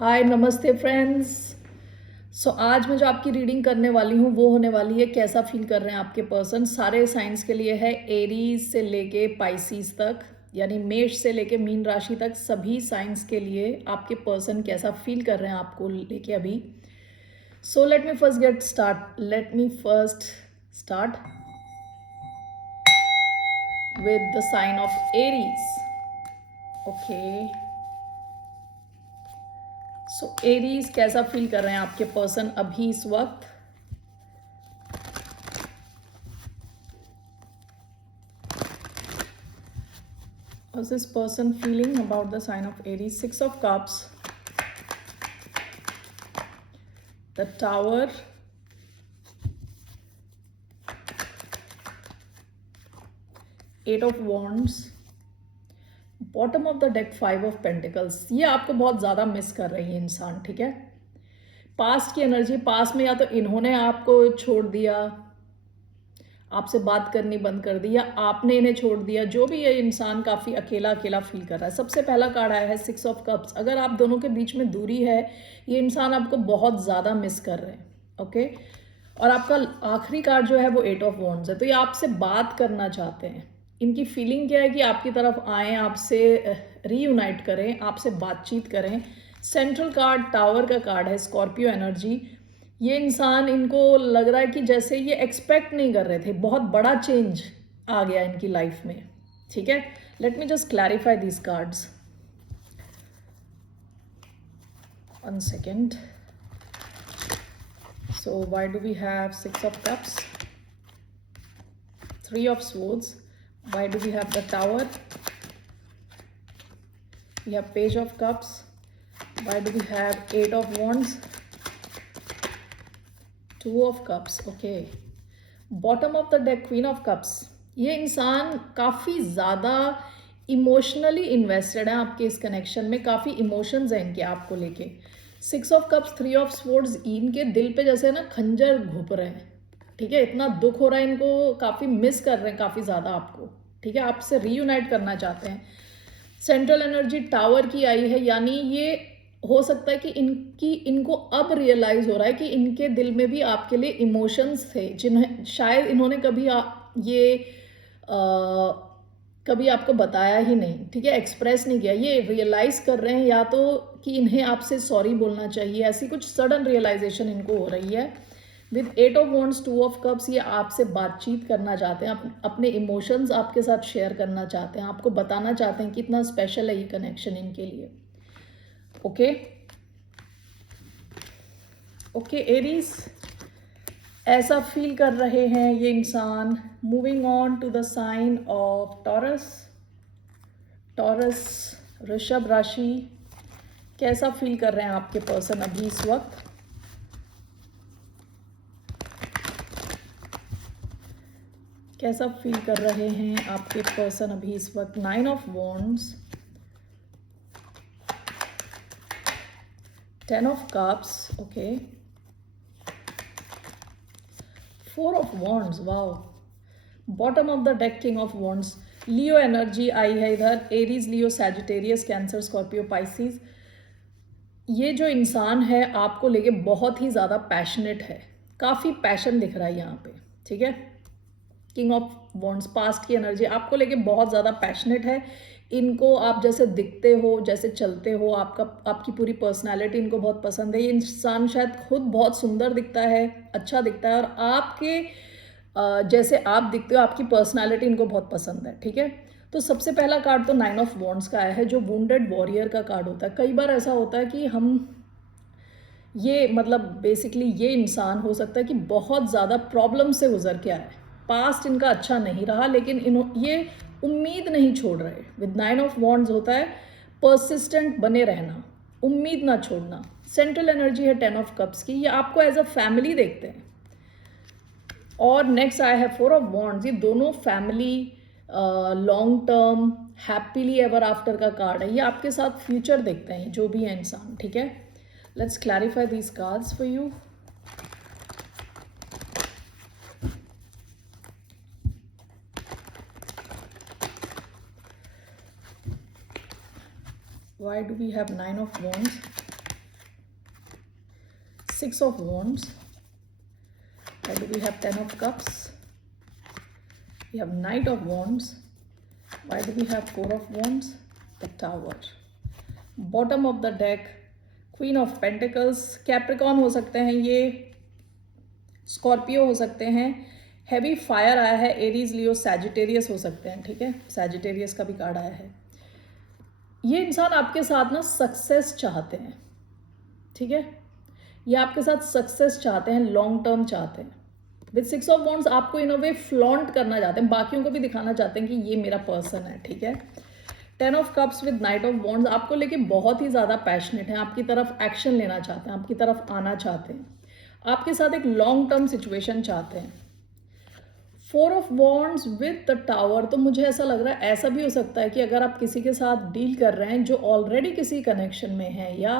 हाय नमस्ते फ्रेंड्स। आज मैं जो आपकी रीडिंग करने वाली हूँ वो होने वाली है कैसा फील कर रहे हैं आपके पर्सन। सारे साइंस के लिए है, एरीज से लेके पाइसिस तक, यानी मेष से लेके मीन राशि तक सभी साइंस के लिए आपके पर्सन कैसा फील कर रहे हैं आपको लेके अभी। Let me first start with the sign of Aries. Okay, Aries कैसा फील कर रहे हैं आपके पर्सन अभी इस वक्त। How's this person feeling about the sign of Aries? Six of Cups, the Tower, Eight of Wands, bottom of the deck five of pentacles. ये आपको बहुत ज़्यादा मिस कर रही है इंसान, ठीक है। पास्ट की एनर्जी, पास्ट में या तो इन्होंने आपको छोड़ दिया, आपसे बात करनी बंद कर दी, या आपने इन्हें छोड़ दिया। जो भी ये इंसान काफ़ी अकेला अकेला फील कर रहा है। सबसे पहला कार्ड आया है सिक्स ऑफ कप्स। अगर आप दोनों के बीच में दूरी है, ये इंसान आपको बहुत ज़्यादा मिस कर रहे हैं। ओके, और आपका आखिरी कार्ड जो है वो एट ऑफ वॉन्ड्स है। तो ये आपसे बात करना चाहते हैं। इनकी फीलिंग क्या है कि आपकी तरफ आएँ, आपसे रीयूनाइट करें, आपसे बातचीत करें। सेंट्रल कार्ड टावर का कार्ड है, स्कॉर्पियो एनर्जी। ये इंसान, इनको लग रहा है कि जैसे ये एक्सपेक्ट नहीं कर रहे थे, बहुत बड़ा चेंज आ गया इनकी लाइफ में, ठीक है। Let me just clarify these cards, one second. So why do we have Six of Cups, Three of Swords? Why do we have the Tower? We have Page of Cups. Why do we have Eight of Wands? Two of Cups. Okay. Bottom of the deck, Queen of Cups. ये इंसान काफ़ी ज़्यादा emotionally invested है आपके इस connection में। काफ़ी emotions हैं इनके आपको लेके। Six of cups, three of swords, इनके दिल पे जैसे ना खंजर घुप रहे हैं, ठीक है। इतना दुख हो रहा है इनको, काफ़ी मिस कर रहे हैं काफ़ी ज़्यादा आपको, ठीक है। आपसे रीयूनाइट करना चाहते हैं। सेंट्रल एनर्जी टावर की आई है, यानी ये हो सकता है कि इनको अब रियलाइज हो रहा है कि इनके दिल में भी आपके लिए इमोशंस थे, जिन्हें शायद इन्होंने कभी कभी आपको बताया ही नहीं, ठीक है, एक्सप्रेस नहीं किया। ये रियलाइज कर रहे हैं या तो कि इन्हें आपसे सॉरी बोलना चाहिए, ऐसी कुछ सडन रियलाइजेशन इनको हो रही है। With eight of wands, two of cups, ये आपसे बातचीत करना चाहते हैं, अपने इमोशंस आपके साथ शेयर करना चाहते हैं, आपको बताना चाहते हैं कितना स्पेशल है ये कनेक्शन इनके लिए। ओके ओके एरीज, ऐसा फील कर रहे हैं ये इंसान। Moving on to the sign of Taurus. Taurus वृषभ राशि, कैसा फील कर रहे हैं आपके पर्सन अभी इस वक्त। कैसा फील कर रहे हैं आपके पर्सन अभी इस वक्त। Nine of wands, ten of cups, okay, four of wands, wow. Bottom of the deck king of wands. Leo energy आई है इधर, Aries, Leo, Sagittarius, Cancer, Scorpio, Pisces. ये जो इंसान है आपको लेके बहुत ही ज़्यादा पैशनेट है, काफ़ी पैशन दिख रहा है यहाँ पे, ठीक है। किंग ऑफ वॉन्ड्स, पास्ट की एनर्जी, आपको लेके बहुत ज़्यादा पैशनेट है। इनको आप जैसे दिखते हो, जैसे चलते हो, आपकी पूरी पर्सनालिटी इनको बहुत पसंद है। ये इंसान शायद खुद बहुत सुंदर दिखता है, अच्छा दिखता है, और आपके जैसे आप दिखते हो, आपकी पर्सनालिटी इनको बहुत पसंद है, ठीक है। तो सबसे पहला कार्ड तो नाइन ऑफ वॉन्ड्स का आया है, जो वुंडेड वॉरियर का कार्ड होता है। कई बार ऐसा होता है कि हम ये मतलब बेसिकली ये इंसान हो सकता है कि बहुत ज़्यादा प्रॉब्लम से गुजर के आए, पास्ट इनका अच्छा नहीं रहा, लेकिन ये उम्मीद नहीं छोड़ रहे। विद नाइन ऑफ वॉन्ड्स होता है परसिस्टेंट बने रहना, उम्मीद ना छोड़ना। सेंट्रल एनर्जी है टेन ऑफ कप्स की, ये आपको एज अ फैमिली देखते हैं। और नेक्स्ट आया है फोर ऑफ वॉन्ड्स, ये दोनों family, long term, happily ever after का कार्ड है। ये आपके साथ फ्यूचर देखते हैं जो भी है इंसान, ठीक है। Let's clarify these cards for you. Why do we have nine of wands? 6 of Wands. Why do we have 10 of Cups? We have Knight of Wands. Why do we have 4 of Wands? The Tower. Bottom of the deck, Queen of Pentacles. Capricorn हो सकते हैं ये, Scorpio हो सकते हैं, heavy fire आया है, Aries Leo Sagittarius हो सकते हैं, ठीक है, सैजिटेरियस का भी कार्ड आया है। ये इंसान आपके साथ ना सक्सेस चाहते हैं, ठीक है, ये आपके साथ सक्सेस चाहते हैं, लॉन्ग टर्म चाहते हैं। विद 6 ऑफ वॉन्ड्स आपको इन अ वे फ्लॉन्ट करना चाहते हैं, बाकियों को भी दिखाना चाहते हैं कि ये मेरा पर्सन है, ठीक है। 10 of cups with night of wands आपको लेके बहुत ही ज़्यादा पैशनेट है, आपकी तरफ एक्शन लेना चाहते हैं, आपकी तरफ आना चाहते हैं, आपके साथ एक लॉन्ग टर्म सिचुएशन चाहते हैं। 4 of wands with the tower, तो मुझे ऐसा लग रहा है, ऐसा भी हो सकता है कि अगर आप किसी के साथ डील कर रहे हैं जो ऑलरेडी किसी कनेक्शन में है, या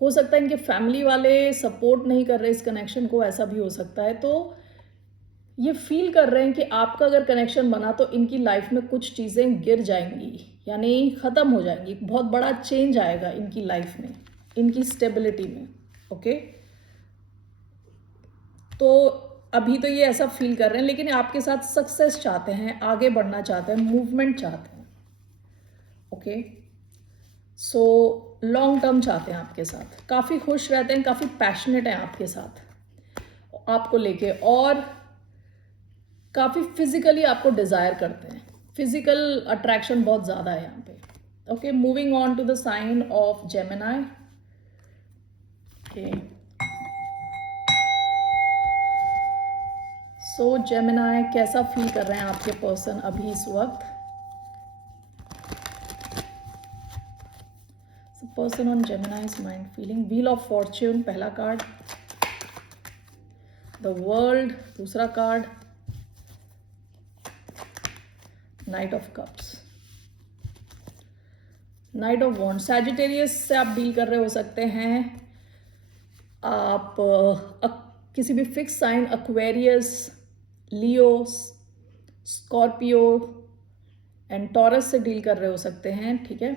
हो सकता है इनके फैमिली वाले सपोर्ट नहीं कर रहे इस कनेक्शन को, ऐसा भी हो सकता है। तो ये फील कर रहे हैं कि आपका अगर कनेक्शन बना तो इनकी लाइफ में कुछ चीज़ें गिर जाएंगी, यानी ख़त्म हो जाएंगी, बहुत बड़ा चेंज आएगा इनकी लाइफ में, इनकी स्टेबिलिटी में, ओके। तो अभी तो ये ऐसा फील कर रहे हैं, लेकिन आपके साथ सक्सेस चाहते हैं, आगे बढ़ना चाहते हैं, मूवमेंट चाहते हैं, ओके। सो लॉन्ग टर्म चाहते हैं आपके साथ, काफ़ी खुश रहते हैं, काफ़ी पैशनेट हैं आपके साथ आपको लेके, और काफ़ी फिजिकली आपको डिज़ायर करते हैं, फिजिकल अट्रैक्शन बहुत ज़्यादा है यहाँ पे, okay. Moving on to the sign of Gemini, okay. So Gemini कैसा फील कर रहे हैं आपके पर्सन अभी इस वक्त? Person on Gemini's mind feeling, wheel of fortune पहला कार्ड, द वर्ल्ड दूसरा card, knight of cups, knight of wands. Sagittarius से आप डील कर रहे हो सकते हैं, आप किसी भी fix sign, Aquarius, Leo, Scorpio and Taurus से डील कर रहे हो सकते हैं, ठीक है,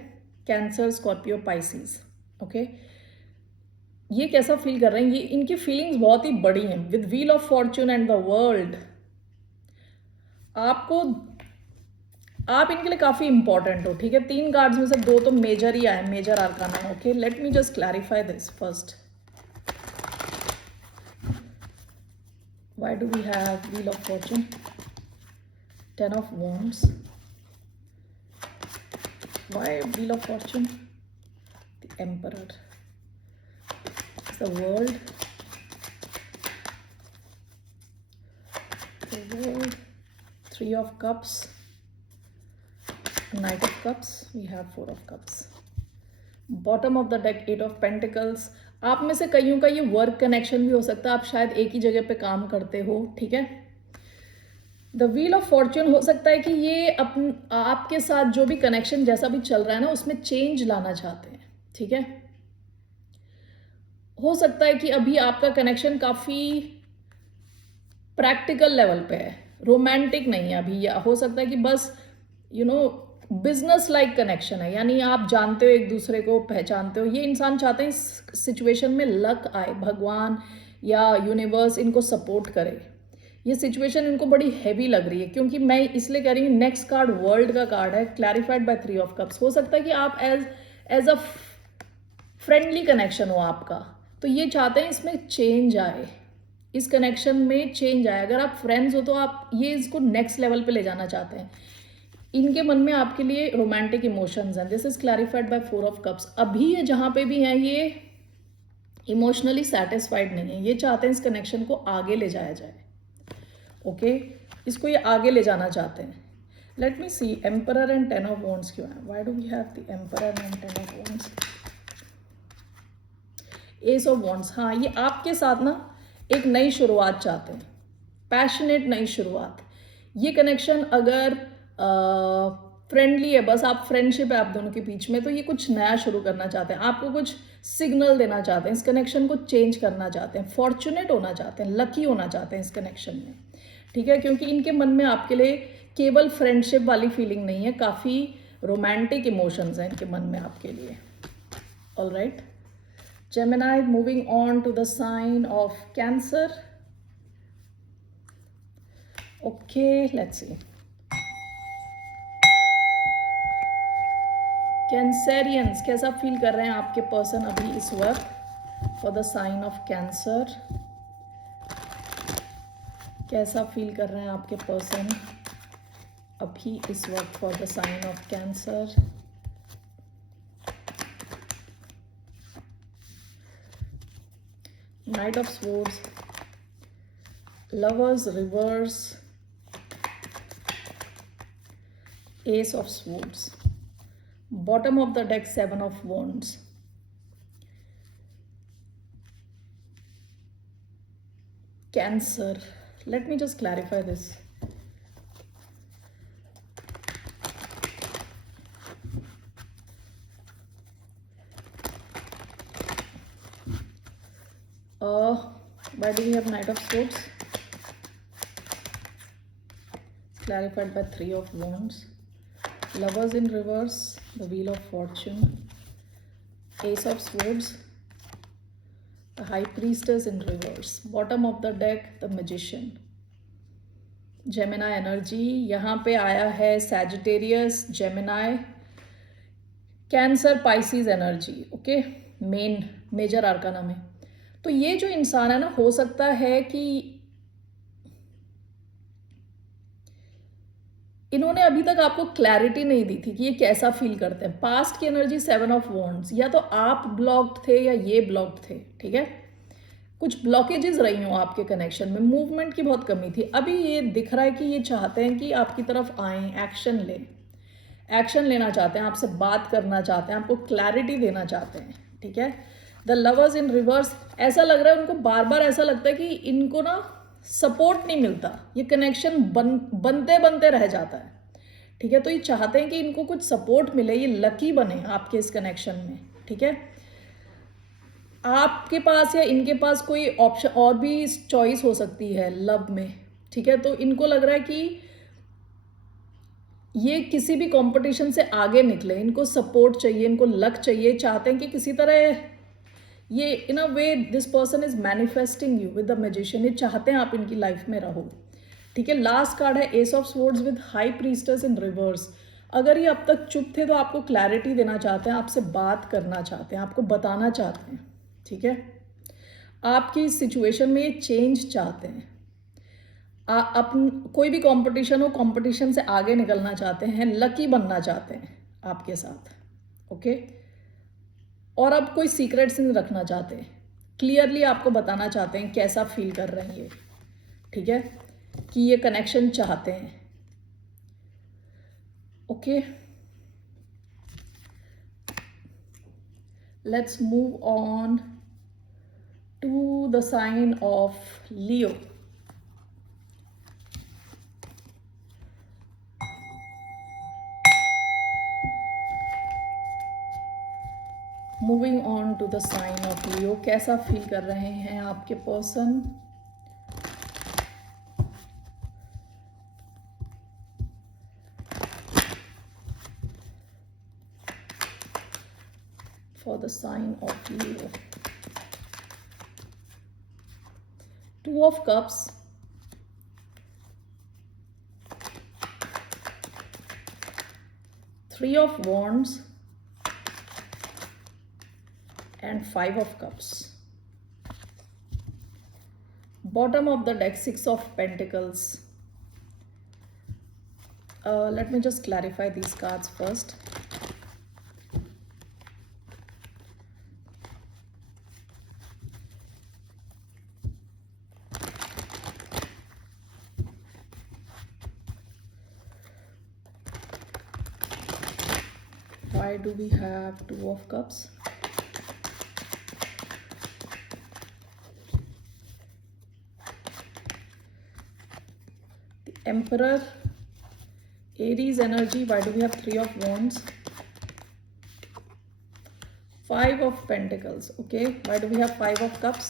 कैंसर, स्कॉर्पियो, पाइसिस, ओके। ये कैसा फील कर रहे हैं? ये इनकी फीलिंग्स बहुत ही बड़ी हैं। With wheel of Fortune and the world, आप इनके लिए काफी इंपॉर्टेंट हो, ठीक है। 3 कार्ड्स में से 2 तो मेजर ही आए, मेजर आर्काना है, okay. Let me just clarify this first. Why do we have Wheel of Fortune, 10 of Wands? Why Wheel of Fortune? The Emperor, the World, the World, 3 of Cups, Knight of Cups, we have 4 of Cups. Bottom of the deck, 8 of Pentacles. आप में से कईयों का ये work connection भी हो सकता है, आप शायद एक ही जगह पे काम करते हो, ठीक है। द व्हील ऑफ फॉर्च्यून हो सकता है कि ये आपके साथ जो भी कनेक्शन जैसा भी चल रहा है ना, उसमें चेंज लाना चाहते हैं, ठीक है। हो सकता है कि अभी आपका कनेक्शन काफ़ी प्रैक्टिकल लेवल पे है, रोमांटिक नहीं है अभी, या हो सकता है कि बस बिजनेस लाइक कनेक्शन है, यानी आप जानते हो एक दूसरे को, पहचानते हो। ये इंसान चाहते हैं इस सिचुएशन में लक आए, भगवान या यूनिवर्स इनको सपोर्ट करे। ये सिचुएशन इनको बड़ी हैवी लग रही है, क्योंकि मैं इसलिए कह रही हूँ, नेक्स्ट कार्ड वर्ल्ड का कार्ड है, क्लैरिफाइड बाय 3 ऑफ कप्स। हो सकता है कि आप एज अ फ्रेंडली कनेक्शन हो आपका, तो ये चाहते हैं इसमें चेंज आए, इस कनेक्शन में चेंज आए। अगर आप फ्रेंड्स हो तो आप ये इसको नेक्स्ट लेवल पे ले जाना चाहते हैं। इनके मन में आपके लिए रोमांटिक इमोशंस हैं। This is clarified by 4 of cups. अभी ये जहाँ पे भी हैं, ये इमोशनली सेटिस्फाइड नहीं है, ये चाहते हैं इस कनेक्शन को आगे ले जाया जाए, ओके। इसको ये आगे ले जाना चाहते हैं। Let me see, emperor and 10 of wands क्यों है? Why do we have the emperor and 10 of wands? Ace of wands, हाँ, ये आपके साथ ना एक नई शुरुआत चाहते हैं, पैशनेट नई शुरुआत। ये कनेक्शन अगर फ्रेंडली है, बस आप फ्रेंडशिप है आप दोनों के बीच में, तो ये कुछ नया शुरू करना चाहते हैं, आपको कुछ सिग्नल देना चाहते हैं, इस कनेक्शन को चेंज करना चाहते हैं, फॉर्चुनेट होना चाहते हैं, लकी होना चाहते हैं इस कनेक्शन में, ठीक है। क्योंकि इनके मन में आपके लिए केवल फ्रेंडशिप वाली फीलिंग नहीं है, काफ़ी रोमांटिक इमोशंस हैं इनके मन में आपके लिए। Alright, Gemini, moving on to the sign of Cancer. Okay, let's see. कैंसरियंस कैसा फील कर रहे हैं आपके पर्सन अभी इस वक्त for the sign of Cancer? कैसा फील कर रहे हैं आपके पर्सन अभी इस वक्त for the sign of Cancer? Knight of swords, lovers reverse, ace of swords, bottom of the deck, Seven of Wands. Cancer, let me just clarify this. Why do we have Knight of Swords? Clarified by Three of Wands. Lovers in reverse, the Wheel of Fortune, Ace of Swords, the High Priestess in reverse, bottom of the deck, the Magician. Gemini energy यहाँ पे आया है Sagittarius, Gemini, Cancer, Pisces energy, okay, major arcana में. तो ये जो इंसान है ना, हो सकता है कि इन्होंने अभी तक आपको क्लैरिटी नहीं दी थी कि ये कैसा फील करते हैं. पास्ट की एनर्जी सेवन ऑफ वॉन्ड्स, या तो आप ब्लॉक्ड थे या ये ब्लॉक्ड थे, ठीक है. कुछ ब्लॉकेजेस रही हो आपके कनेक्शन में, मूवमेंट की बहुत कमी थी. अभी ये दिख रहा है कि ये चाहते हैं कि आपकी तरफ आएँ, एक्शन लें, एक्शन लेना चाहते हैं, आपसे बात करना चाहते हैं, आपको क्लैरिटी देना चाहते हैं, ठीक है. द लवर्स इन रिवर्स, ऐसा लग रहा है उनको, बार बार ऐसा लगता है कि इनको ना सपोर्ट नहीं मिलता, ये कनेक्शन बनते बनते रह जाता है, ठीक है. तो ये चाहते हैं कि इनको कुछ सपोर्ट मिले, ये लकी बने आपके इस कनेक्शन में, ठीक है. आपके पास या इनके पास कोई ऑप्शन और भी चॉइस हो सकती है लव में, ठीक है. तो इनको लग रहा है कि ये किसी भी कंपटीशन से आगे निकले, इनको सपोर्ट चाहिए, इनको लक चाहिए, चाहते हैं कि किसी तरह ये in a way this person is manifesting you with the magician. ये चाहते हैं आप इनकी लाइफ में रहो, ठीक है. लास्ट कार्ड है S of swords with high priestess in reverse. अगर ये अब तक चुप थे तो आपको क्लैरिटी देना चाहते हैं, आपसे बात करना चाहते हैं, आपको बताना चाहते हैं, ठीक है. आपकी सिचुएशन में ये चेंज चाहते हैं. कोई भी कंपटीशन हो, कंपटीशन से आगे निकलना चाहते हैं, लकी बनना चाहते हैं आपके साथ, ओके. और अब कोई सीक्रेट्स नहीं रखना चाहते, क्लियरली आपको बताना चाहते हैं कैसा फील कर रहे हैं ये, ठीक है, कि ये कनेक्शन चाहते हैं, okay. Let's move on to the sign of Leo. Moving on to the sign of Leo, कैसा फील कर रहे हैं आपके person? For the sign of Leo, two of cups, three of wands and Five of Cups. Bottom of the deck, Six of Pentacles. Let me just clarify these cards first. Why do we have Two of Cups? Emperor, Aries energy. Why do we have Three of Wands? Five of Pentacles. Okay, why do we have Five of Cups?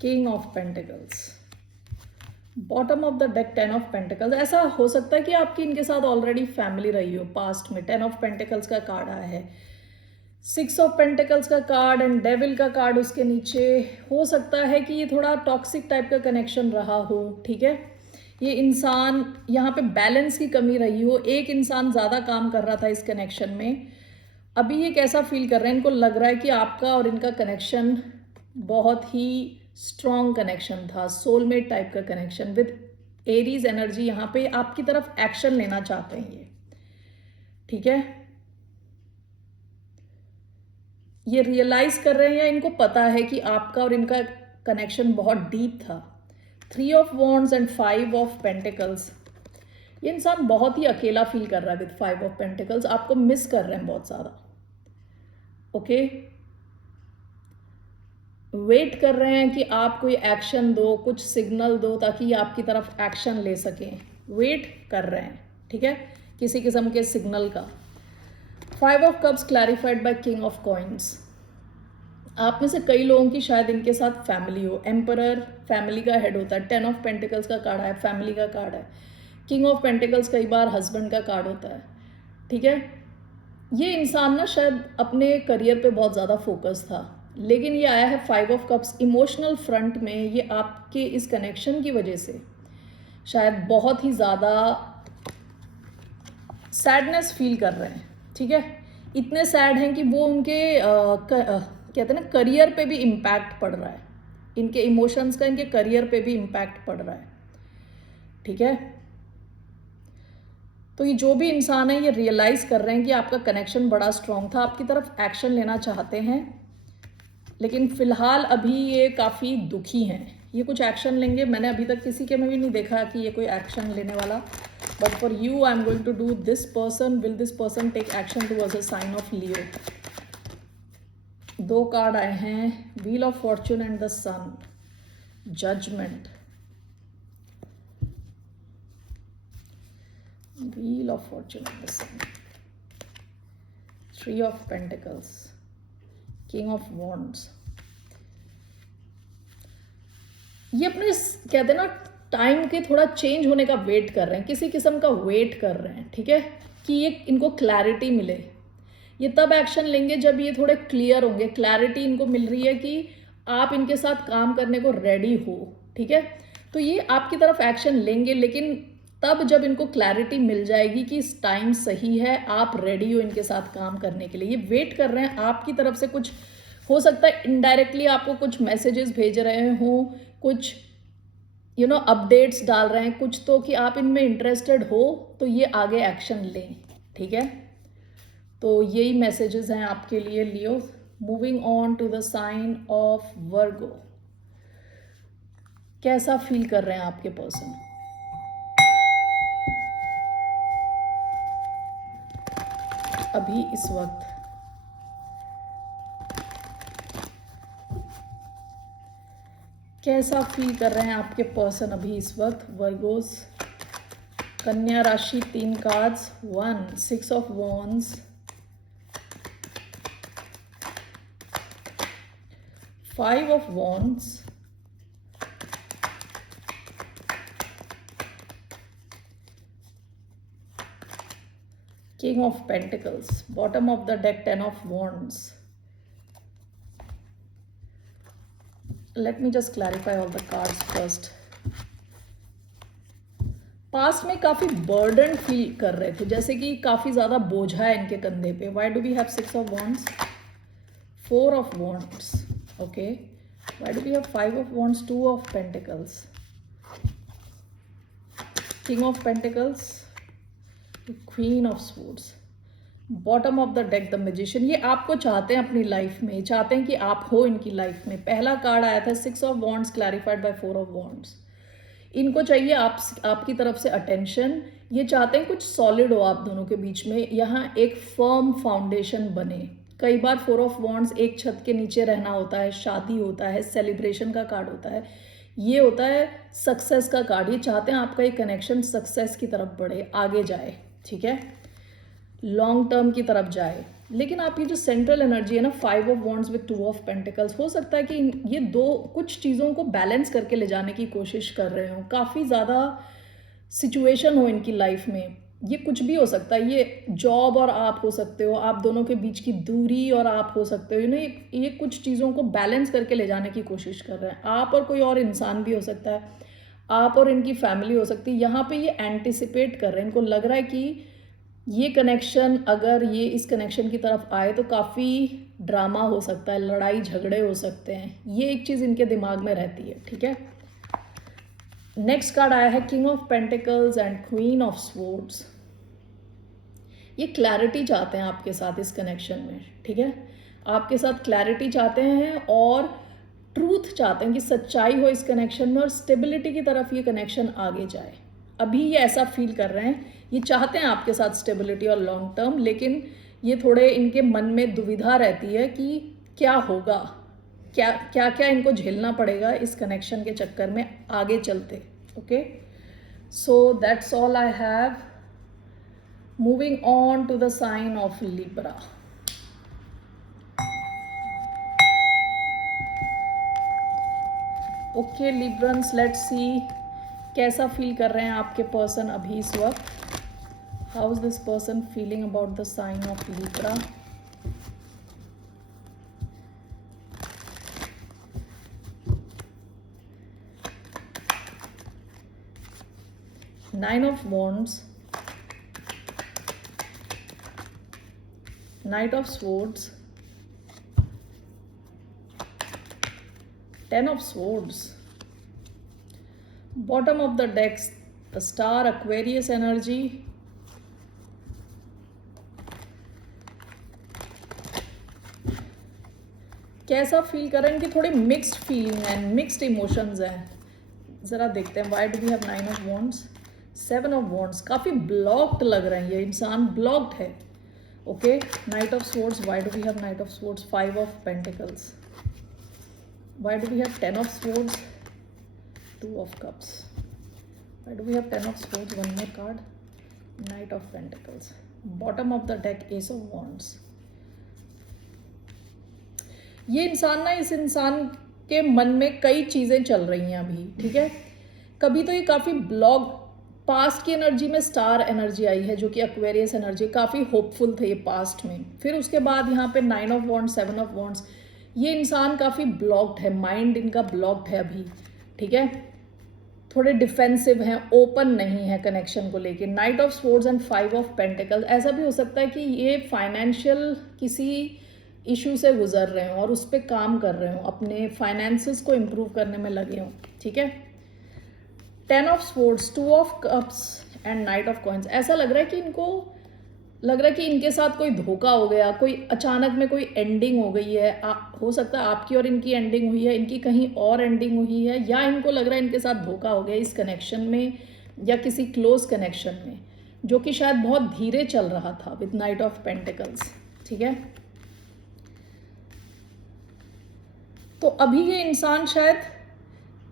King of Pentacles. Bottom of the deck, Ten of Pentacles. ऐसा हो सकता है कि आपकी इनके साथ already family रही हो पास्ट में. Ten of Pentacles का कार्ड आया है. सिक्स ऑफ पेंटिकल्स का कार्ड एंड डेविल का कार्ड उसके नीचे। हो सकता है कि ये थोड़ा टॉक्सिक टाइप का कनेक्शन रहा हो, ठीक है। ये इंसान, यहाँ पे बैलेंस की कमी रही हो, एक इंसान ज़्यादा काम कर रहा था इस कनेक्शन में। अभी ये कैसा फील कर रहे हैं, इनको लग रहा है कि आपका और इनका कनेक्शन बहुत ही स्ट्रॉन्ग कनेक्शन था, सोलमेट टाइप का कनेक्शन विद एरीज एनर्जी। यहाँ पे आपकी तरफ एक्शन लेना चाहते हैं ये, ठीक है। ये रियलाइज कर रहे हैं या इनको पता है कि आपका और इनका कनेक्शन बहुत डीप था। Three of wands and five of pentacles. ये इंसान बहुत ही अकेला फील कर रहा है विद फाइव ऑफ पेंटिकल्स, आपको मिस कर रहे हैं बहुत ज़्यादा, ओके। वेट कर रहे हैं कि आप कोई एक्शन दो, कुछ सिग्नल दो ताकि ये आपकी तरफ एक्शन ले सकें। वेट कर रहे हैं, ठीक है, किसी किस्म के सिग्नल का। Five of cups clarified by king of coins. आप में से कई लोगों की शायद इनके साथ फैमिली हो। एम्परर फैमिली का हेड होता है। टेन ऑफ पेंटिकल्स का कार्ड है, फैमिली का कार्ड है। किंग ऑफ पेंटिकल्स कई बार हस्बैंड का कार्ड होता है, ठीक है। ये इंसान ना शायद अपने करियर पे बहुत ज़्यादा फोकस था, लेकिन ये आया है five of cups. Emotional front में ये आपके इस कनेक्शन की वजह से शायद बहुत ही ज़्यादा सैडनेस फील कर रहे हैं, ठीक है। इतने सैड हैं कि वो उनके कहते हैं ना, करियर पे भी इम्पैक्ट पड़ रहा है। इनके इमोशंस का इनके करियर पे भी इम्पैक्ट पड़ रहा है, ठीक है। तो ये जो भी इंसान है ये रियलाइज कर रहे हैं कि आपका कनेक्शन बड़ा स्ट्रांग था, आपकी तरफ एक्शन लेना चाहते हैं, लेकिन फिलहाल अभी ये काफ़ी दुखी हैं। ये कुछ एक्शन लेंगे, मैंने अभी तक किसी के में भी नहीं देखा कि ये कोई एक्शन लेने वाला। But for you I am going to do this person, will this person take action towards a sign of Leo. दो कार्ड आए हैं, wheel of fortune and the sun, judgement. Wheel of fortune and the sun, three of pentacles, king of wands. ये अपने कहते हैं ना time के थोड़ा चेंज होने का वेट कर रहे हैं, किसी किस्म का वेट कर रहे हैं, ठीक है, कि ये इनको क्लैरिटी मिले। ये तब एक्शन लेंगे जब ये थोड़े क्लियर होंगे, क्लैरिटी इनको मिल रही है कि आप इनके साथ काम करने को रेडी हो, ठीक है। तो ये आपकी तरफ एक्शन लेंगे, लेकिन तब जब इनको क्लैरिटी मिल जाएगी कि इस टाइम सही है, आप रेडी हो इनके साथ काम करने के लिए। ये वेट कर रहे हैं आपकी तरफ से। कुछ हो सकता है इनडायरेक्टली आपको कुछ मैसेजेस भेज रहे हों, कुछ अपडेट्स डाल रहे हैं कुछ, तो कि आप इनमें इंटरेस्टेड हो तो ये आगे एक्शन लें, ठीक है। तो यही मैसेजेस हैं आपके लिए Leo. Moving on to the sign of Virgo. कैसा फील कर रहे हैं आपके पर्सन? अभी इस वक्त कैसा फील कर रहे हैं आपके पर्सन अभी इस वक्त? वर्गोस, कन्या राशि, 3 cards, 1 6 of wands, 5 of wands, King of Pentacles, bottom of the deck 10 of Wands. Let me just clarify all the cards first. Past में काफ़ी बर्डन फील कर रहे थे, जैसे कि काफ़ी ज़्यादा बोझा है इनके कंधे पे। Why do we have 6 of wands, 4 of wands, okay. Why do we have 5 of wands, 2 of pentacles, king of pentacles, queen of swords, bottom of the deck the magician. ये आपको चाहते हैं अपनी लाइफ में, चाहते हैं कि आप हो इनकी लाइफ में। पहला कार्ड आया था 6 of wands clarified by 4 of wands. इनको चाहिए आपकी तरफ से अटेंशन। ये चाहते हैं कुछ सॉलिड हो आप दोनों के बीच में, यहाँ एक फर्म फाउंडेशन बने। कई बार 4 ऑफ वॉन्ड्स एक छत के नीचे रहना होता है, शादी होता है, सेलिब्रेशन का कार्ड होता है, ये होता है सक्सेस का कार्ड। ये चाहते हैं आपका ये कनेक्शन सक्सेस की तरफ बढ़े, आगे जाए, ठीक है, लॉन्ग टर्म की तरफ जाए। लेकिन आपकी जो सेंट्रल एनर्जी है ना, 5 of wands with 2 of pentacles, हो सकता है कि ये दो कुछ चीज़ों को बैलेंस करके ले जाने की कोशिश कर रहे हो। काफ़ी ज़्यादा सिचुएशन हो इनकी लाइफ में ये कुछ भी हो सकता है, ये जॉब और आप हो सकते हो, आप दोनों के बीच की दूरी और आप हो सकते हो, ये कुछ चीज़ों को बैलेंस करके ले जाने की कोशिश कर रहे हैं। आप और कोई और इंसान भी हो सकता है, आप और इनकी फैमिली हो सकती है। यहाँ पे ये एंटिसिपेट कर रहे हैं, इनको लग रहा है कि ये कनेक्शन, अगर ये इस कनेक्शन की तरफ आए तो काफ़ी ड्रामा हो सकता है, लड़ाई झगड़े हो सकते हैं, ये एक चीज़ इनके दिमाग में रहती है। ठीक है, नेक्स्ट कार्ड आया है king of pentacles and queen of swords. ये क्लैरिटी चाहते हैं आपके साथ इस कनेक्शन में। ठीक है, आपके साथ क्लैरिटी चाहते हैं और ट्रूथ चाहते हैं कि सच्चाई हो इस कनेक्शन में और स्टेबिलिटी की तरफ ये कनेक्शन आगे जाए। अभी ये ऐसा फील कर रहे हैं, ये चाहते हैं आपके साथ स्टेबिलिटी और लॉन्ग टर्म, लेकिन ये थोड़े इनके मन में दुविधा रहती है कि क्या होगा, क्या क्या क्या इनको झेलना पड़ेगा इस कनेक्शन के चक्कर में आगे चलते। Okay, so that's all I have. Moving on to the sign of Libra. Okay Librans, let's see कैसा फील कर रहे हैं आपके पर्सन अभी इस वक्त। How is this person feeling about the sign of Libra. Nine of Wands, Knight of Swords, Ten of Swords, bottom of the decks, the Star, Aquarius energy, कैसा feel कर रहे हैं कि थोड़ी मिक्स्ड फीलिंग है, मिक्स्ड इमोशंस हैं। ज़रा देखते हैं why do we have nine of wands, seven of wands. काफ़ी ब्लॉक्ड लग रहे हैं, ये इंसान ब्लॉक्ड है। Okay, knight of swords, why do we have knight of swords, five of pentacles, why do we have ten of swords, two of cups, why do we have ten of swords, one more card, knight of pentacles, bottom of the deck, S of wands. ये इंसान ना, इस इंसान के मन में कई चीज़ें चल रही हैं अभी। ठीक है, कभी तो ये काफ़ी ब्लॉक, पास्ट की एनर्जी में स्टार एनर्जी आई है जो कि एक्वेरियस एनर्जी, काफ़ी होपफुल थे ये पास्ट में। फिर उसके बाद यहाँ पे nine of wands, seven of wands. ये इंसान काफ़ी ब्लॉक्ड है, माइंड इनका ब्लॉक्ड है अभी। ठीक है, थोड़े डिफेंसिव हैं, ओपन नहीं है कनेक्शन को लेके। Night of swords and five of pentacle. ऐसा भी हो सकता है कि ये फाइनेंशियल किसी इशू से गुजर रहे हों और उस पर काम कर रहे हों, अपने फाइनेंसेस को इम्प्रूव करने में लगे हों। ठीक है, ten of swords, two of cups and knight of coins. ऐसा लग रहा है कि इनको लग रहा है कि इनके साथ कोई धोखा हो गया, कोई अचानक में कोई एंडिंग हो गई है। हो सकता है आपकी और इनकी एंडिंग हुई है, इनकी कहीं और एंडिंग हुई है, या इनको लग रहा है इनके साथ धोखा हो गया इस कनेक्शन में या किसी क्लोज कनेक्शन में, जो कि शायद बहुत धीरे चल रहा था विद नाइट ऑफ पेंटिकल्स। ठीक है, तो अभी ये इंसान शायद,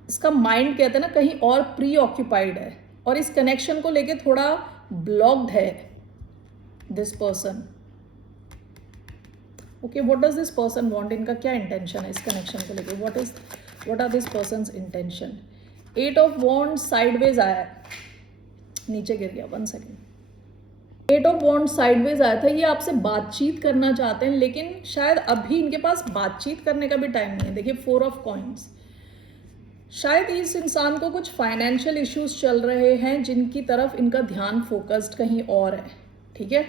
इसका माइंड कहते हैं ना, कहीं और प्री ऑक्यूपाइड है और इस कनेक्शन को लेके थोड़ा ब्लॉक्ड है this person. Okay, what does this person want, इनका क्या इंटेंशन है इस कनेक्शन को लेके, what are this person's intention. Eight of wands sideways आया है, नीचे गिर गया, one second. Eight of wands sideways आया था, ये आपसे बातचीत करना चाहते हैं, लेकिन शायद अभी इनके पास बातचीत करने का भी टाइम नहीं है। देखिए, फोर ऑफ कॉइन्स, शायद इस इंसान को कुछ फाइनेंशियल इश्यूज चल रहे हैं जिनकी तरफ इनका ध्यान फोकस्ड कहीं और है। ठीक है,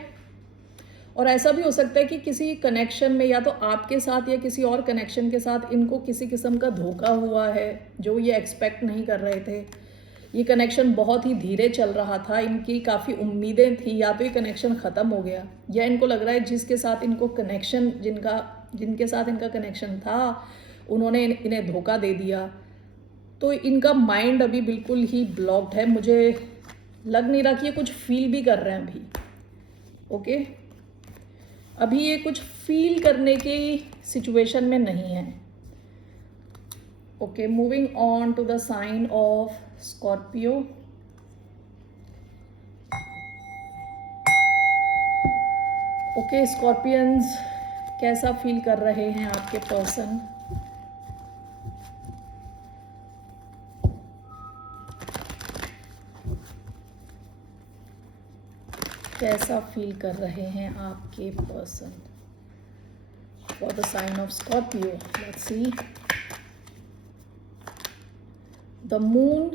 और ऐसा भी हो सकता है कि किसी कनेक्शन में, या तो आपके साथ या किसी और कनेक्शन के साथ, इनको किसी किस्म का धोखा हुआ है जो ये एक्सपेक्ट नहीं कर रहे थे। ये कनेक्शन बहुत ही धीरे चल रहा था, इनकी काफ़ी उम्मीदें थी, या तो ये कनेक्शन ख़त्म हो गया, या इनको लग रहा है जिसके साथ इनको कनेक्शन, जिनके साथ इनका कनेक्शन था, उन्होंने इन्हें धोखा दे दिया। तो इनका माइंड अभी बिल्कुल ही ब्लॉक्ड है। मुझे लग नहीं रहा कि ये कुछ फील भी कर रहे हैं अभी। ओके, अभी ये कुछ फील करने की सिचुएशन में नहीं है। Okay, moving on to the sign of Scorpio. Okay Scorpions, कैसा फील कर रहे हैं आपके पर्सन। कैसा फील कर रहे हैं आपके person for the sign of Scorpio? Let's see. The moon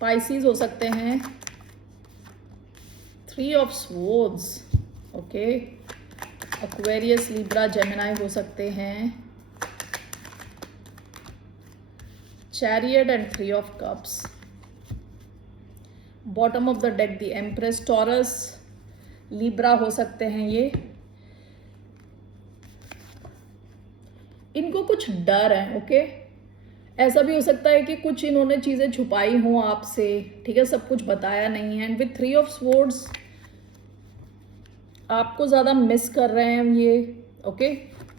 Pisces हो सकते हैं, 3 of swords, okay, Aquarius, Libra, Gemini हो सकते हैं, chariot and 3 of cups. Bottom of the deck the empress, Taurus, Libra हो सकते हैं ये। इनको कुछ डर है, ओके। ऐसा भी हो सकता है कि कुछ इन्होंने चीजें छुपाई हों आपसे, ठीक है, सब कुछ बताया नहीं है। एंड विथ 3 ऑफ स्वॉर्ड्स आपको ज्यादा मिस कर रहे हैं ये, ओके।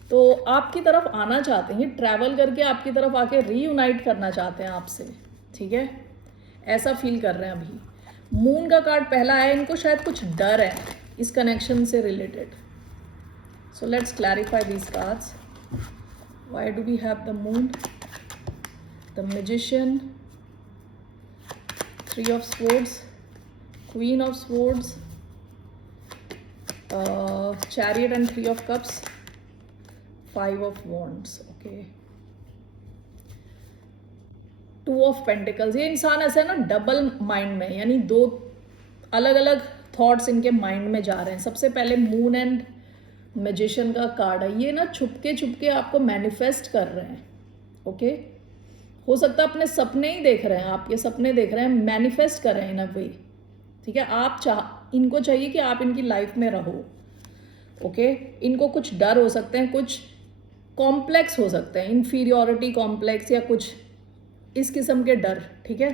तो आपकी तरफ आना चाहते हैं, ट्रैवल करके आपकी तरफ आके रीयूनाइट करना चाहते हैं आपसे, ठीक है, ऐसा फील कर रहे हैं अभी। मून का कार्ड पहला है, इनको शायद कुछ डर है इस कनेक्शन से related. So let's clarify these cards. Why do we have the moon, the magician, 3 of swords, queen of swords, chariot and 3 of cups, 5 of wands, okay, 2 of pentacles। ये इंसान ऐसा है ना डबल माइंड में, यानी दो अलग अलग थॉट्स इनके माइंड में जा रहे हैं। सबसे पहले मून एंड मैजिशियन का कार्ड है, ये ना छुपके छुपके आपको मैनिफेस्ट कर रहे हैं, ओके। हो सकता है अपने सपने ही देख रहे हैं, आप ये सपने देख रहे हैं, मैनिफेस्ट कर रहे हैं इन अ वे, ठीक है। इनको चाहिए कि आप इनकी लाइफ में रहो, ओके। इनको कुछ डर हो सकते हैं, कुछ कॉम्प्लेक्स हो सकते हैं, इन्फीरियोरिटी कॉम्प्लेक्स या कुछ इस किस्म के डर, ठीक है,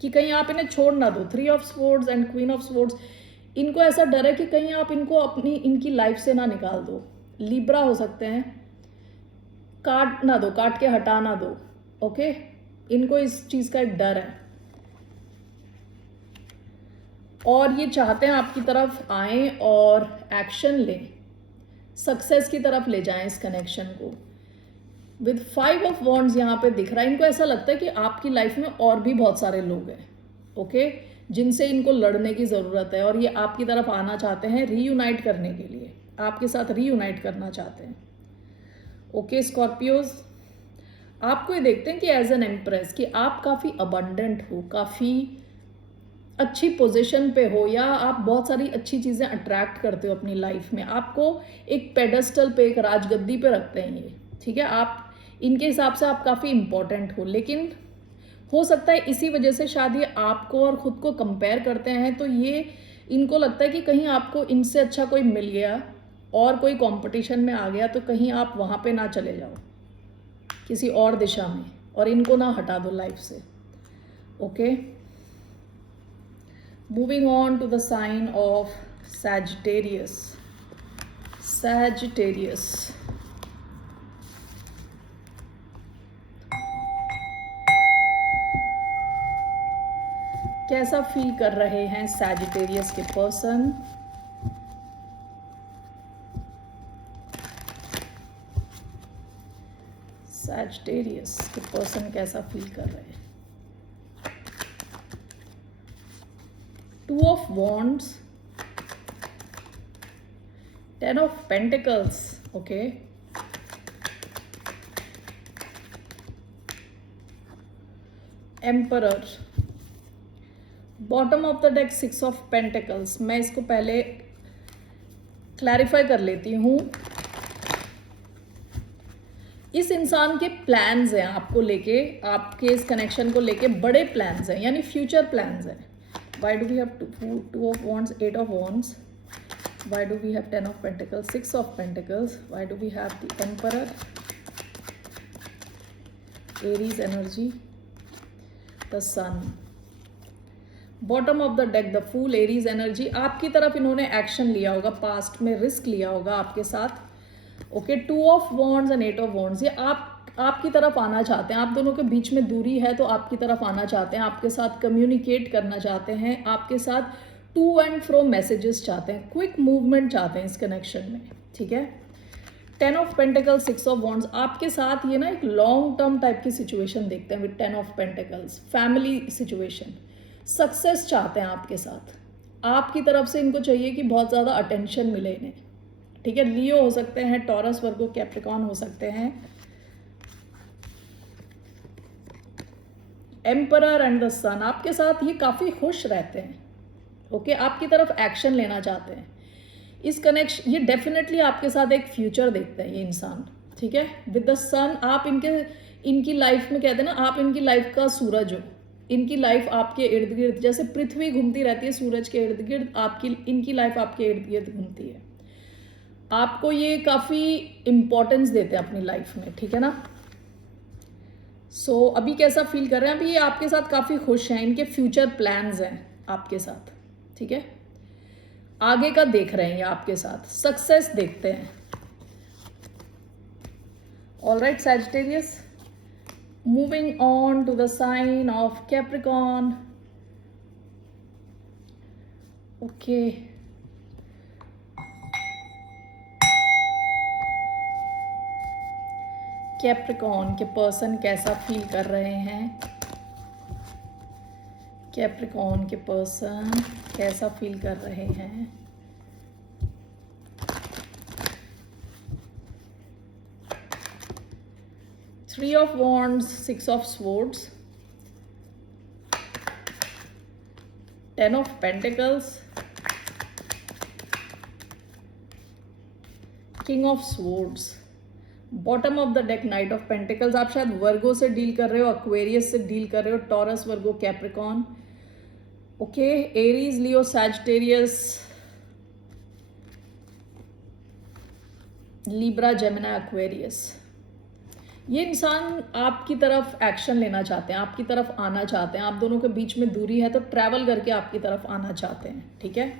कि कहीं आप इन्हें छोड़ ना दो। 3 of swords and queen of swords, इनको ऐसा डर है कि कहीं आप इनको इनकी लाइफ से ना निकाल दो। लिब्रा हो सकते हैं, काट ना दो, काट के हटा ना दो, ओके। इनको इस चीज का एक डर है और ये चाहते हैं आपकी तरफ आए और एक्शन लें, सक्सेस की तरफ ले जाएं इस कनेक्शन को। विद 5 ऑफ वॉन्ड्स यहाँ पे दिख रहा है, इनको ऐसा लगता है कि आपकी लाइफ में और भी बहुत सारे लोग हैं, ओके, जिनसे इनको लड़ने की ज़रूरत है और ये आपकी तरफ आना चाहते हैं रीयूनाइट करने के लिए, आपके साथ रीयूनाइट करना चाहते हैं, ओके। स्कॉर्पियोज, आपको ये देखते हैं कि एज एन एम्प्रेस कि आप काफ़ी अबंडेंट हो, काफ़ी अच्छी पोजीशन पे हो, या आप बहुत सारी अच्छी चीज़ें अट्रैक्ट करते हो अपनी लाइफ में। आपको एक पेडेस्टल पे, एक राजगद्दी पे रखते हैं ये, ठीक है। आप इनके हिसाब से आप काफ़ी इंपॉर्टेंट हो, लेकिन हो सकता है इसी वजह से शायद ये आपको और ख़ुद को कंपेयर करते हैं। तो ये इनको लगता है कि कहीं आपको इनसे अच्छा कोई मिल गया और कोई कंपटीशन में आ गया तो कहीं आप वहाँ पे ना चले जाओ किसी और दिशा में और इनको ना हटा दो लाइफ से, okay. Moving on to the sign of Sagittarius. Sagittarius. कैसा फील कर रहे हैं Sagittarius के पर्सन? Sagittarius के पर्सन कैसा फील कर रहे हैं? 2 of wands, 10 of pentacles, okay, emperor, bottom of the deck 6 of pentacles। मैं इसको पहले क्लैरिफाई कर लेती हूँ। इस इंसान के प्लान्स हैं आपको लेके, आपके इस कनेक्शन को लेके बड़े प्लान्स हैं, यानी फ्यूचर प्लान्स हैं। Why do we have 2 of wands, 8 of wands? Why do we have 10 of pentacles, 6 of pentacles? Why do we have the emperor? Aries energy, the sun, bottom of the deck the fool, Aries energy। आपकी तरफ इन्होंने action लिया होगा, past में risk लिया होगा आपके साथ, okay. 2 of wands and 8 of wands, ये आपकी तरफ आना चाहते हैं। आप दोनों के बीच में दूरी है तो आपकी तरफ आना चाहते हैं, आपके साथ कम्युनिकेट करना चाहते हैं, आपके साथ टू एंड फ्रो मैसेजेस चाहते हैं, क्विक मूवमेंट चाहते हैं इस कनेक्शन में, ठीक है। 10 ऑफ पेंटिकल्स, 6 ऑफ वॉन्ड्स, आपके साथ ये ना एक लॉन्ग टर्म टाइप की सिचुएशन देखते हैं with 10 of pentacles, family situation, success चाहते हैं आपके साथ, आपकी तरफ से इनको चाहिए कि बहुत ज़्यादा अटेंशन मिले इन्हें, ठीक है। लियो हो सकते हैं, टॉरस, वर्गो, कैप्रिकॉन हो सकते हैं। एम्परर एंड द सन, आपके साथ ये काफ़ी खुश रहते हैं, ओके। आपकी तरफ एक्शन लेना चाहते हैं। इस कनेक्शन, ये डेफिनेटली आपके साथ एक फ्यूचर देखते हैं ये इंसान, ठीक है। विद द सन, आप इनकी लाइफ में कहते हैं ना, आप इनकी लाइफ का सूरज हो। इनकी लाइफ आपके इर्द गिर्द, जैसे पृथ्वी घूमती रहती है सूरज के इर्द गिर्द, आपकी इनकी लाइफ आपके इर्द गिर्द घूमती है। आपको ये काफ़ी इम्पोर्टेंस देते हैं अपनी लाइफ में, ठीक है ना। सो अभी कैसा फील कर रहे हैं? अभी ये आपके साथ काफ़ी खुश हैं, इनके फ्यूचर प्लान्स हैं आपके साथ, ठीक है। आगे का देख रहे हैं ये आपके साथ, सक्सेस देखते हैं। Alright Sagittarius, moving on to the sign of Capricorn, okay. Capricorn के पर्सन कैसा फील कर रहे हैं? कैप्रिकॉन के पर्सन कैसा फील कर रहे हैं? Three of wands, six of swords, ten of pentacles, king of swords, bottom of the deck night of pentacles. आप शायद वर्गो से डील कर रहे हो, एक्वेरियस से डील कर रहे हो, टॉरस, वर्गो, Capricorn, okay. Aries, Leo, Sagittarius, Libra, Gemini, Aquarius. ये इंसान आपकी तरफ एक्शन लेना चाहते हैं, आपकी तरफ आना चाहते हैं। आप दोनों के बीच में दूरी है तो ट्रैवल करके आपकी तरफ आना चाहते हैं, ठीक है।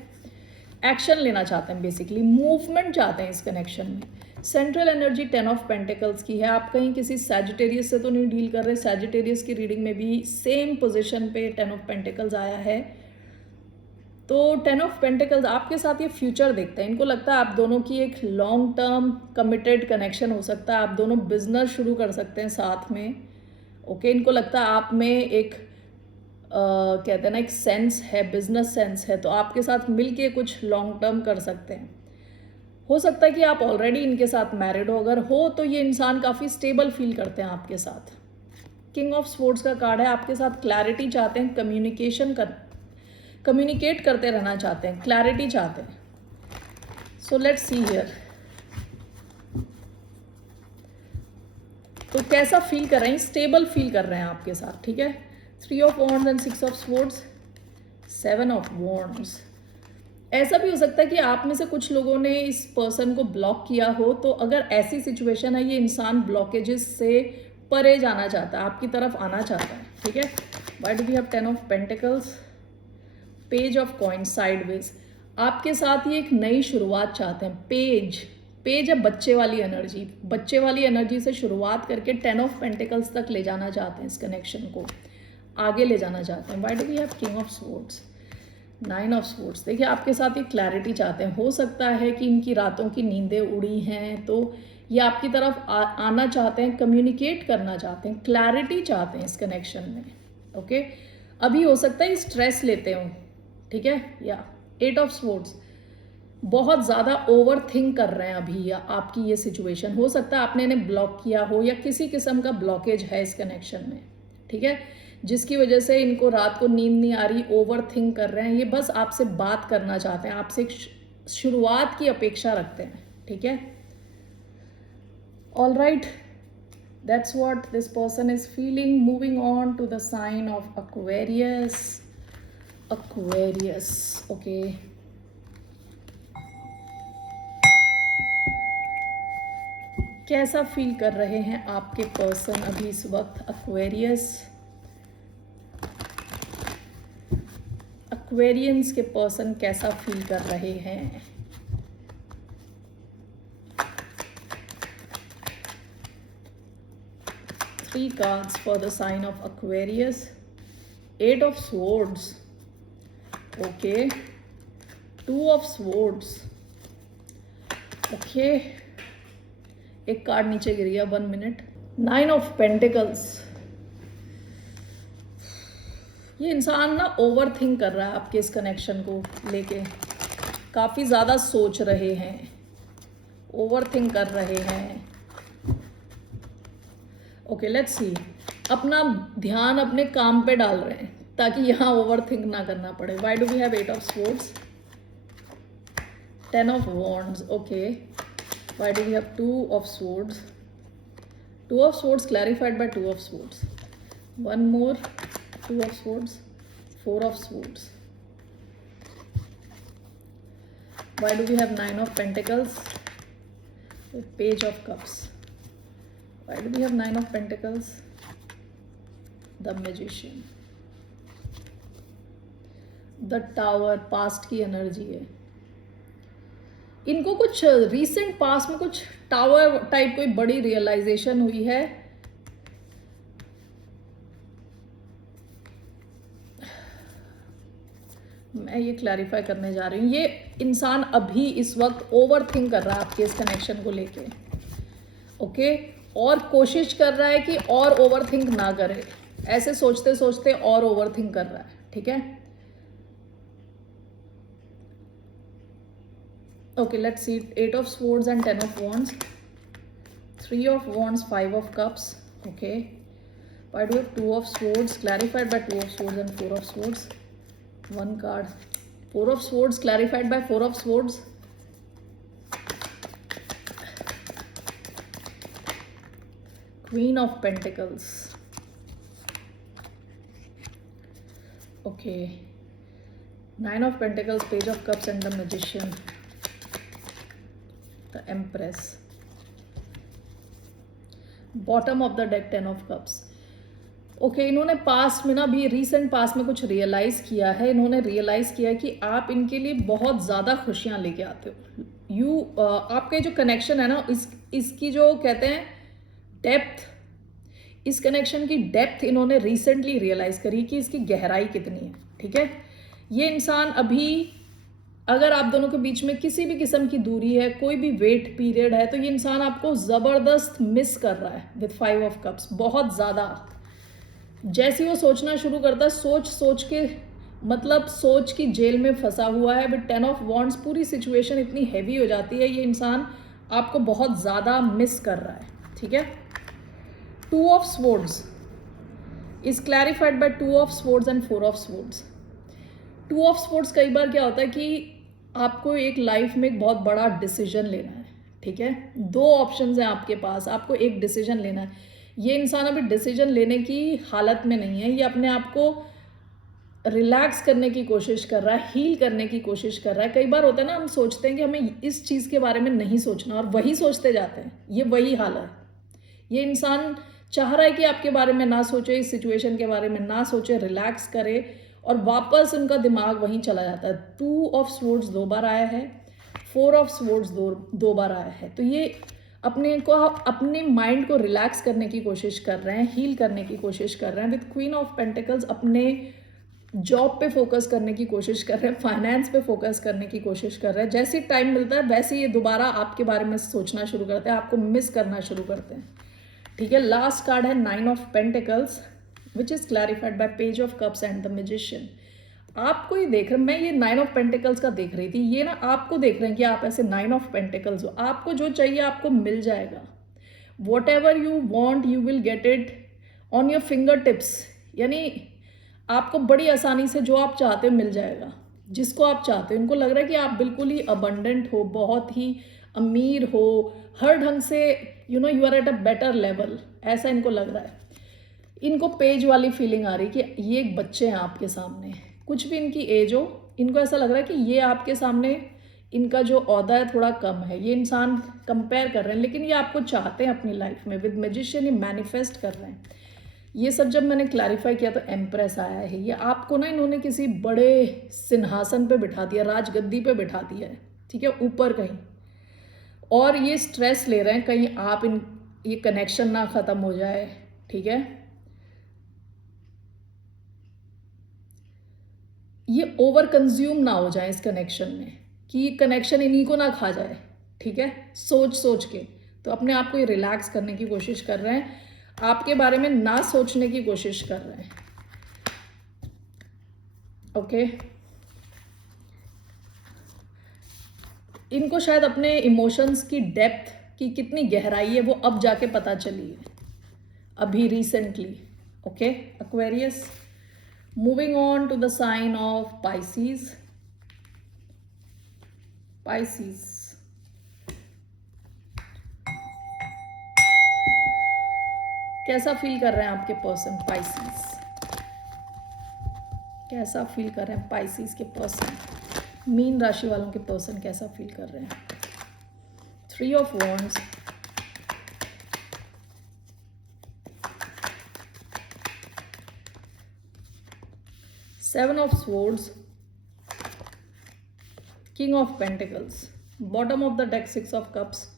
एक्शन लेना चाहते हैं, बेसिकली मूवमेंट चाहते हैं इस कनेक्शन में। सेंट्रल एनर्जी 10 ऑफ पेंटिकल्स की है। आप कहीं किसी सैजिटेरियस से तो नहीं डील कर रहे। सैजिटेरियस की रीडिंग में भी सेम पोजीशन पे 10 ऑफ पेंटिकल्स आया है। तो 10 ऑफ पेंटिकल्स आपके साथ ये फ्यूचर देखते हैं। इनको लगता है आप दोनों की एक लॉन्ग टर्म कमिटेड कनेक्शन हो सकता है। आप दोनों बिजनेस शुरू कर सकते हैं साथ में, ओके। इनको लगता है आप में एक कहते हैं ना, एक सेंस है, बिजनेस सेंस है, तो आपके साथ मिलके कुछ लॉन्ग टर्म कर सकते हैं। हो सकता है कि आप ऑलरेडी इनके साथ मैरिड हो। अगर हो तो ये इंसान काफ़ी स्टेबल फील करते हैं आपके साथ। किंग ऑफ स्वॉर्ड्स का कार्ड है। आपके साथ क्लैरिटी चाहते हैं, कम्युनिकेट करते रहना चाहते हैं, क्लैरिटी चाहते हैं। सो लेट्स सी हियर, तो कैसा फील कर रहे हैं? स्टेबल फील कर रहे हैं आपके साथ, ठीक है। 3 of wands and 6 of swords, 7 of wands. ऐसा भी हो सकता है कि आप में से कुछ लोगों ने इस पर्सन को ब्लॉक किया हो। तो अगर ऐसी सिचुएशन है, ये इंसान ब्लॉकेजेस से परे जाना चाहता है, आपकी तरफ आना चाहता है, ठीक है। Why do we have 10 of pentacles, page of coin sideways. आपके साथ ये एक नई शुरुआत चाहते हैं। पेज है बच्चे वाली एनर्जी से शुरुआत करके 10 ऑफ पेंटिकल्स तक ले जाना चाहते हैं, इस कनेक्शन को आगे ले जाना चाहते हैं। Why do we have king of swords, 9 of swords. देखिए आपके साथ ये क्लैरिटी चाहते हैं। हो सकता है कि इनकी रातों की नींदें उड़ी हैं, तो ये आपकी तरफ आना चाहते हैं, कम्युनिकेट करना चाहते हैं, क्लैरिटी चाहते हैं इस कनेक्शन में, ओके। अभी हो सकता है स्ट्रेस लेते हो, ठीक है। या 8 ऑफ स्वॉर्ड्स, बहुत ज़्यादा ओवर थिंक कर रहे हैं अभी, या आपकी ये सिचुएशन हो सकता है आपने इन्हें ब्लॉक किया हो, या किसी किस्म का ब्लॉकेज है इस कनेक्शन में, ठीक है, जिसकी वजह से इनको रात को नींद नहीं आ रही, ओवर थिंक कर रहे हैं। ये बस आपसे बात करना चाहते हैं, आपसे एक शुरुआत की अपेक्षा रखते हैं, ठीक है। All right, that's what this person is feeling. Moving on to the sign of Aquarius, okay. कैसा फील कर रहे हैं आपके पर्सन अभी इस वक्त? एक्वेरियंस के पर्सन कैसा फील कर रहे हैं? Three cards for the sign of Aquarius. 8 of swords, okay. 2 of swords, okay. एक कार्ड नीचे गिर गया, 1 मिनट। 9 of pentacles. ये इंसान ना ओवर थिंक कर रहा है आपके इस कनेक्शन को लेके, काफ़ी ज़्यादा सोच रहे हैं, ओवर थिंक कर रहे हैं। ओके लेट्स सी, अपना ध्यान अपने काम पे डाल रहे हैं ताकि यहाँ ओवर थिंक ना करना पड़े। Why do we have 8 of swords, 10 of wands, okay. Why do we have 2 of swords? 2 of swords clarified by 2 of swords. One more, 2 of swords, 4 of swords. Why do we have 9 of pentacles? Page of cups. Why do we have 9 of pentacles? The magician. The tower, past की energy है। इनको कुछ recent past में कुछ tower type कोई बड़ी realisation हुई है। मैं ये क्लैरिफाई करने जा रही हूँ, ये इंसान अभी इस वक्त ओवर थिंक कर रहा है आपके इस कनेक्शन को लेके, ओके, और कोशिश कर रहा है कि और ओवर थिंक ना करे, ऐसे सोचते सोचते और ओवर थिंक कर रहा है, ठीक है। Okay, let's see, 8 of swords and 10 of wands, 3 of wands, 5 of cups, okay. Why do we have 2 of swords clarified by 2 of swords and 4 of swords? One card, 4 of swords clarified by 4 of swords. Queen of pentacles, okay. 9 of pentacles, page of cups and the magician. The Empress. Bottom of the deck, 10 of cups. Okay, इन्होंने past में ना, भी recent past में कुछ realise किया है। इन्होंने realise किया कि आप इनके लिए बहुत ज़्यादा खुशियाँ लेके आते हो। आपके जो कनेक्शन है ना, इसकी जो कहते हैं डेप्थ, इस कनेक्शन की डेप्थ इन्होंने रिसेंटली रियलाइज करी कि इसकी गहराई कितनी है, ठीक है। ये इंसान अभी, अगर आप दोनों के बीच में किसी भी किस्म की दूरी है, कोई भी वेट पीरियड है, तो ये इंसान आपको ज़बरदस्त मिस कर रहा है विद 5 ऑफ कप्स, बहुत ज़्यादा। जैसे वो सोचना शुरू करता है, सोच सोच के, मतलब सोच की जेल में फंसा हुआ है। विद 10 ऑफ वॉन्ड्स पूरी सिचुएशन इतनी हैवी हो जाती है, ये इंसान आपको बहुत ज़्यादा मिस कर रहा है, ठीक है। 2 of swords is clarified by 2 of swords and 4 of swords. 2 of swords, कई बार क्या होता है कि आपको एक लाइफ में एक बहुत बड़ा डिसीजन लेना है, ठीक है। 2 ऑप्शंस हैं आपके पास, आपको एक डिसीजन लेना है। ये इंसान अभी डिसीजन लेने की हालत में नहीं है, ये अपने आप को रिलैक्स करने की कोशिश कर रहा है, हील करने की कोशिश कर रहा है। कई बार होता है ना, हम सोचते हैं कि हमें इस चीज़ के बारे में नहीं सोचना, और वही सोचते जाते हैं। ये वही हाल है। ये इंसान चाह रहा है कि आपके बारे में ना सोचे, इस सिचुएशन के बारे में ना सोचे, रिलैक्स करे, और वापस उनका दिमाग वहीं चला जाता है। 2 ऑफ स्वॉर्ड्स 2 बार आया है, 4 ऑफ स्वॉर्ड्स 2 बार आया है। तो ये अपने माइंड को रिलैक्स करने की कोशिश कर रहे हैं, हील करने की कोशिश कर रहे हैं। विद क्वीन ऑफ पेंटिकल्स अपने जॉब पे फोकस करने की कोशिश कर रहे हैं, फाइनेंस पे फोकस करने की कोशिश कर रहे हैं। जैसे टाइम मिलता है वैसे ये दोबारा आपके बारे में सोचना शुरू करते हैं, आपको मिस करना शुरू करते हैं, ठीक है। लास्ट कार्ड है 9 of pentacles which is clarified bye page of cups and the magician. आपको ये देख रहे, मैं ये 9 ऑफ पेंटिकल्स का देख रही थी, ये ना आपको देख रहे हैं कि आप ऐसे 9 ऑफ पेंटिकल्स हो। आपको जो चाहिए आपको मिल जाएगा। What ever you want you will get it on your finger tips, यानी आपको बड़ी आसानी से जो आप चाहते हो मिल जाएगा, जिसको आप चाहते हो। इनको लग रहा है कि आप बिल्कुल ही अबंडेंट हो, बहुत ही अमीर हो, हर ढंग से you are at a better level, ऐसा इनको लग रहा है। इनको पेज वाली फीलिंग आ रही है कि ये एक बच्चे हैं आपके सामने, कुछ भी इनकी एज हो, इनको ऐसा लग रहा है कि ये आपके सामने, इनका जो ओहदा है थोड़ा कम है। ये इंसान कंपेयर कर रहे हैं, लेकिन ये आपको चाहते हैं अपनी लाइफ में। विद मैजिशियन ये मैनिफेस्ट कर रहे हैं। ये सब जब मैंने क्लैरिफाई किया तो एम्प्रेस आया है। ये आपको ना इन्होंने किसी बड़े सिंहासन पे बिठा दिया, राजगद्दी पे बिठा दिया है, ठीक है, ऊपर कहीं, और ये स्ट्रेस ले रहे हैं कहीं आप ये कनेक्शन ना ख़त्म हो जाए, ठीक है। ये ओवर कंज्यूम ना हो जाए इस कनेक्शन में, कि कनेक्शन इन्हीं को ना खा जाए, ठीक है, सोच सोच के। तो अपने आप को ये रिलैक्स करने की कोशिश कर रहे हैं, आपके बारे में ना सोचने की कोशिश कर रहे हैं। ओके इनको शायद अपने इमोशंस की डेप्थ की कितनी गहराई है वो अब जाके पता चली है, अभी recently. Okay Aquarius, moving on to the sign of Pisces. Pisces, कैसा फील कर रहे हैं आपके पर्सन पाइसीज? कैसा फील कर रहे हैं पाइसीज के पर्सन? मीन राशि वालों के पर्सन कैसा फील कर रहे हैं? 3 of wands, seven of swords, king of pentacles, bottom of the deck 6 of cups.